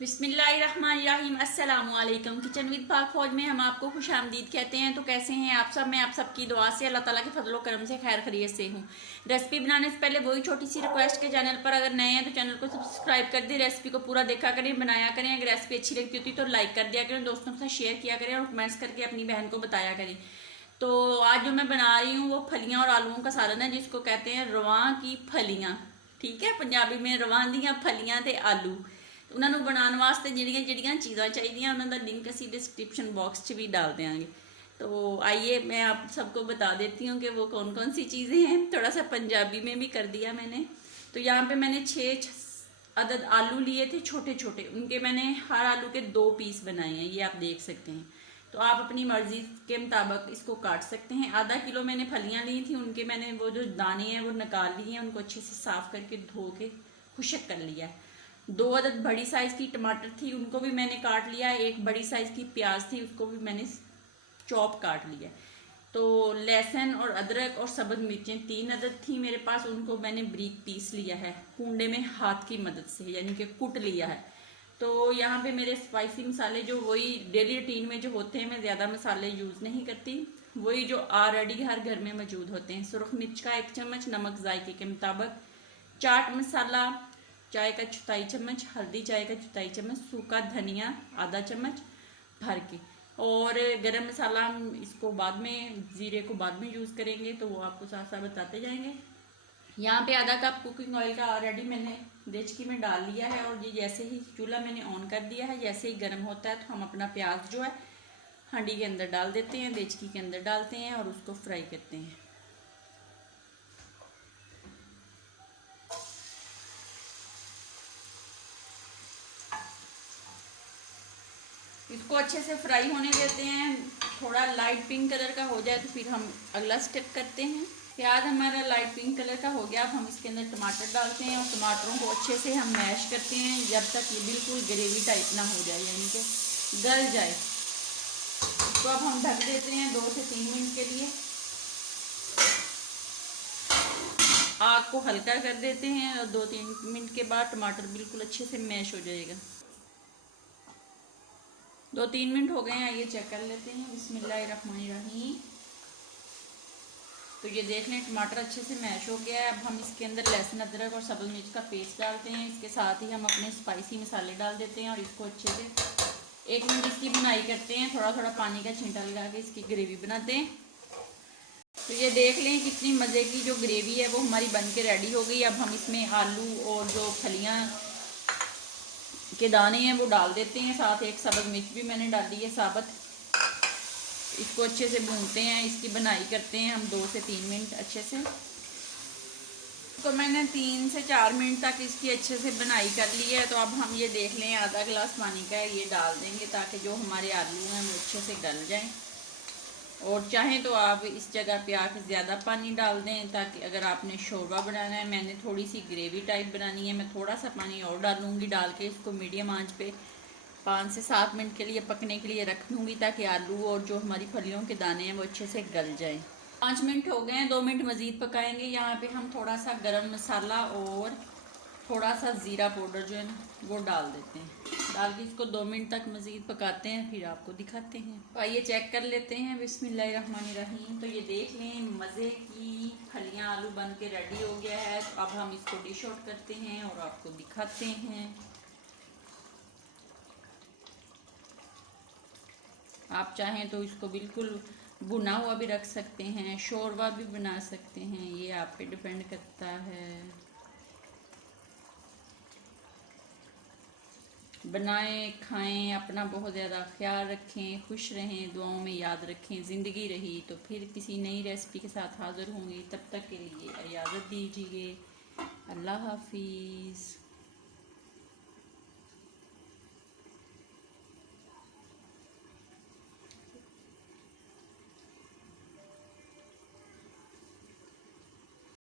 बिस्मिल्लाहिर्रहमानिर्रहीम। अस्सलाम वालेकुम। किचन विद पाक फौज में हम आपको खुश आमदीद कहते हैं। तो कैसे हैं आप सब? मैं आप सबकी दुआ से अल्लाह ताला के फजलो करम से खैर खैरियत से हूँ। रेसिपी बनाने से पहले वही छोटी सी रिक्वेस्ट के चैनल पर अगर नए हैं तो चैनल को सब्सक्राइब कर दें, रेसिपी को पूरा देखा करें, बनाया करें। अगर रेसिपी अच्छी लगती होती तो लाइक कर दिया करें, दोस्तों के साथ शेयर किया करें और कमेंट्स करके अपनी बहन को बताया करें। तो आज जो मैं बना रही हूँ वो फलियाँ और आलूओं का सालन है, जिसको कहते हैं रवां की फलियाँ। ठीक है, पंजाबी में रवां दियां फलियाँ ते आलू। उन्होंने बनाने वास्ते ਜਿਹੜੀਆਂ ਜਿਹੜੀਆਂ चीज़ां चाहिए उन्होंने लिंक असी डिस्क्रिप्शन बॉक्स च भी डाल देंगे। तो आइए मैं आप सबको बता देती हूँ कि वो कौन कौन सी चीज़ें हैं। थोड़ा सा पंजाबी में भी कर दिया मैंने। तो यहाँ पे मैंने 6 अदद आलू लिए थे छोटे छोटे, उनके मैंने हर आलू के 2 पीस बनाए हैं, ये आप देख सकते हैं। तो आप अपनी मर्जी के मुताबिक इसको काट सकते हैं। आधा किलो मैंने फलियाँ ली थी, उनके मैंने वो जो दाने हैं वो निकाल लिए हैं, उनको अच्छे से साफ करके धो के खुशक कर लिया है। 2 अदद बड़ी साइज़ की टमाटर थी, उनको भी मैंने काट लिया। एक बड़ी साइज़ की प्याज थी, उसको भी मैंने चॉप काट लिया। तो लहसुन और अदरक और सब्ज़ मिर्चें 3 अदद थी मेरे पास, उनको मैंने बारीक पीस लिया है कूंडे में हाथ की मदद से, यानी कि कुट लिया है। तो यहाँ पे मेरे स्पाइसी मसाले जो वही डेली रूटीन में जो होते हैं, मैं ज़्यादा मसाले यूज़ नहीं करती, वही जो ऑलरेडी हर घर में मौजूद होते हैं। सुरख मिर्च का 1 चम्मच, नमक जायके के मुताबिक, चाट मसाला चाय का 1/4 चम्मच, हल्दी चाय का 1/4 चम्मच, सूखा धनिया आधा चम्मच भर के, और गरम मसाला हम इसको बाद में, ज़ीरे को बाद में यूज़ करेंगे, तो वो आपको साथ साथ बताते जाएंगे। यहाँ पे आधा कप कुकिंग ऑयल का ऑलरेडी मैंने देचकी में डाल लिया है, और ये जैसे ही चूल्हा मैंने ऑन कर दिया है, जैसे ही गर्म होता है तो हम अपना प्याज जो है हांडी के अंदर डाल देते हैं, देचकी के अंदर डालते हैं और उसको फ्राई करते हैं। इसको अच्छे से फ्राई होने देते हैं। थोड़ा लाइट पिंक कलर का हो जाए तो फिर हम अगला स्टेप करते हैं। प्याज हमारा लाइट पिंक कलर का हो गया, अब हम इसके अंदर टमाटर डालते हैं और टमाटरों को अच्छे से हम मैश करते हैं जब तक ये बिल्कुल ग्रेवी टाइप ना हो जाए, यानी कि गल जाए। इसको अब हम ढक देते हैं 2 से 3 मिनट के लिए। आग को हल्का कर देते हैं और 2-3 मिनट के बाद टमाटर बिल्कुल अच्छे से मैश हो जाएगा। 2-3 मिनट हो गए हैं, ये चेक कर लेते हैं। बिस्मिल्लाहिर्रहमानिर्रहीम। तो ये देख लें टमाटर अच्छे से मैश हो गया है। अब हम इसके अंदर लहसुन अदरक और सब्ज़ मिर्च का पेस्ट डालते हैं। इसके साथ ही हम अपने स्पाइसी मसाले डाल देते हैं और इसको अच्छे से 1 मिनट इसकी बुनाई करते हैं। थोड़ा थोड़ा पानी का छींटा लगा के इसकी ग्रेवी बनाते हैं। तो ये देख लें कितनी मज़े की जो ग्रेवी है वो हमारी बन के रेडी हो गई। अब हम इसमें आलू और जो फलियाँ के दाने हैं वो डाल देते हैं, साथ एक सब्ज़ मिर्च भी मैंने डाल दी है साबुत। इसको अच्छे से भूनते हैं, इसकी बनाई करते हैं हम 2 से 3 मिनट अच्छे से। तो मैंने 3 से 4 मिनट तक इसकी अच्छे से बनाई कर ली है। तो अब हम ये देख लें आधा गिलास पानी का है, ये डाल देंगे ताकि जो हमारे आलू हैं वो अच्छे से गल जाएं। और चाहें तो आप इस जगह पे आके ज़्यादा पानी डाल दें, ताकि अगर आपने शोरबा बनाना है, मैंने थोड़ी सी ग्रेवी टाइप बनानी है, मैं थोड़ा सा पानी और डालूँगी। डाल के इसको मीडियम आंच पे 5 से 7 मिनट के लिए पकने के लिए रख दूँगी, ताकि आलू और जो हमारी फलियों के दाने हैं वो अच्छे से गल जाएं। 5 मिनट हो गए हैं, 2 मिनट मज़ीद पकाएंगे। यहाँ पे हम थोड़ा सा गरम मसाला और थोड़ा सा ज़ीरा पाउडर जो है ना वो डाल देते हैं। डाल के इसको 2 मिनट तक मज़ीद पकाते हैं, फिर आपको दिखाते हैं। तो आइए चेक कर लेते हैं। बिस्मिल्लाहिर्रहमानिर्रहीम। तो ये देख लें मज़े की फलियाँ आलू बन के रेडी हो गया है। तो अब हम इसको डिश आउट करते हैं और आपको दिखाते हैं। आप चाहें तो इसको बिल्कुल भुना हुआ भी रख सकते हैं, शोरबा भी बना सकते हैं, ये आप पे डिपेंड करता है। बनाएं, खाएं, अपना बहुत ज़्यादा ख्याल रखें, खुश रहें, दुआओं में याद रखें। ज़िंदगी रही तो फिर किसी नई रेसिपी के साथ हाज़िर होंगी। तब तक के लिए इजाज़त दीजिए। अल्लाह हाफिज़।